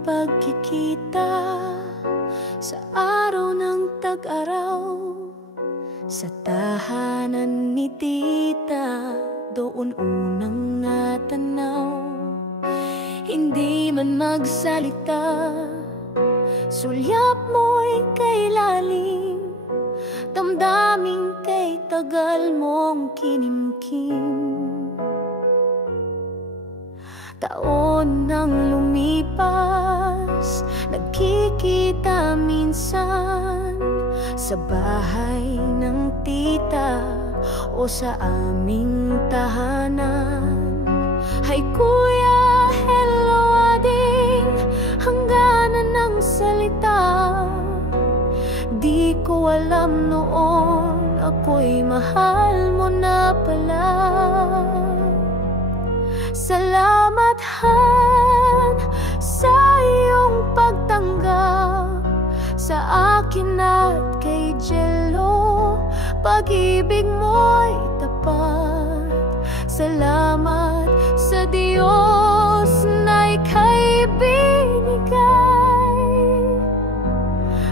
pagkikita sa araw ng tag-araw, sa tahanan ni tita, doon unang natanaw. Hindi man magsalita, sulyap mo'y kay lalim, damdamin kay tagal mong kinimkim. Taon nang lumipas, nagkikita minsan sa bahay ng tita o sa aming tahanan. Hay kuya, hello ading, hangganan ng salita. Di ko alam noon, ako'y mahal mo na pala. Salamat Han sa iyong pagtanggap sa akin at kay Jello. Pag-ibig mo'y tapat. Salamat sa Diyos na ika'y binigay.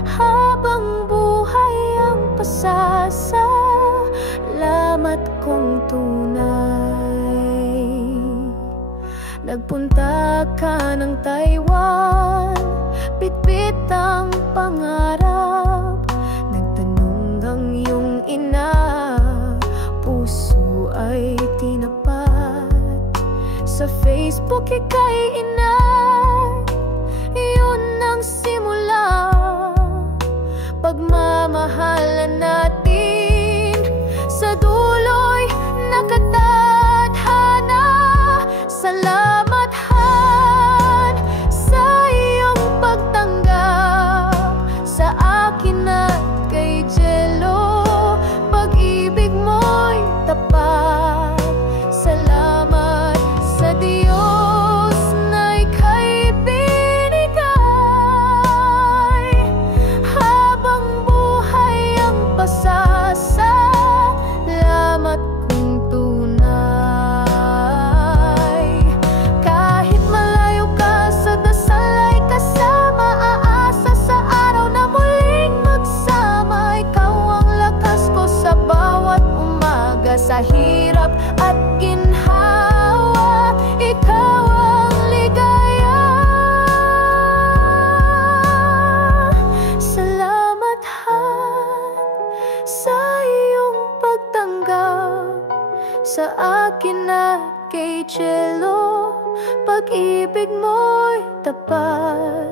Habang buhay ang pasasalamat kong tunay. Nagpunta ka ng Taiwan, bitbit ang pangarap. Nagtanong ang iyong ina, puso ay tinapat. Sa Facebook ika'y inay, yun ang simula. Pagmamahalan natin, sa dulo'y nakatadhana. Salamat Han sa iyong pagtanggap sa akin at kay Jello. Pag-ibig mo'y tapat. Salamat sa Diyos na ika'y binigay. Habang buhay ang pasasalamat kong tunay. Kahit malayo ka sa dasal ay kasama, aasa sa araw na muling magsama. Ikaw ang lakas ko sa bawat umaga, sa hirap at ginhawa. Ikaw ang ligaya. Salamat Han sa iyong pagtanggap sa akin at kay Jello. Pag-ibig mo'y tapat.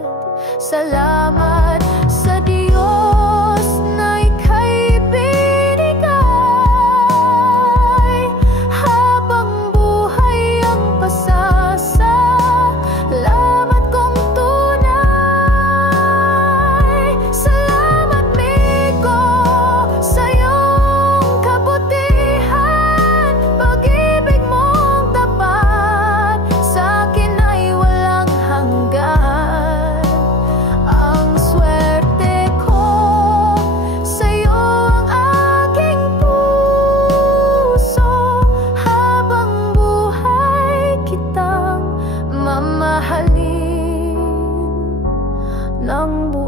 Salamat sa Diyos na ika'y binigay. Habang buhay ang pasasalamat kong tunay. Salamat Miko sa iyong kabutihan. Pag-ibig mong tapat sa akin ay walang hanggan. Ang swerte ko sa iyo ang aking puso. Habang buhay kitang mamahalin ng buhay.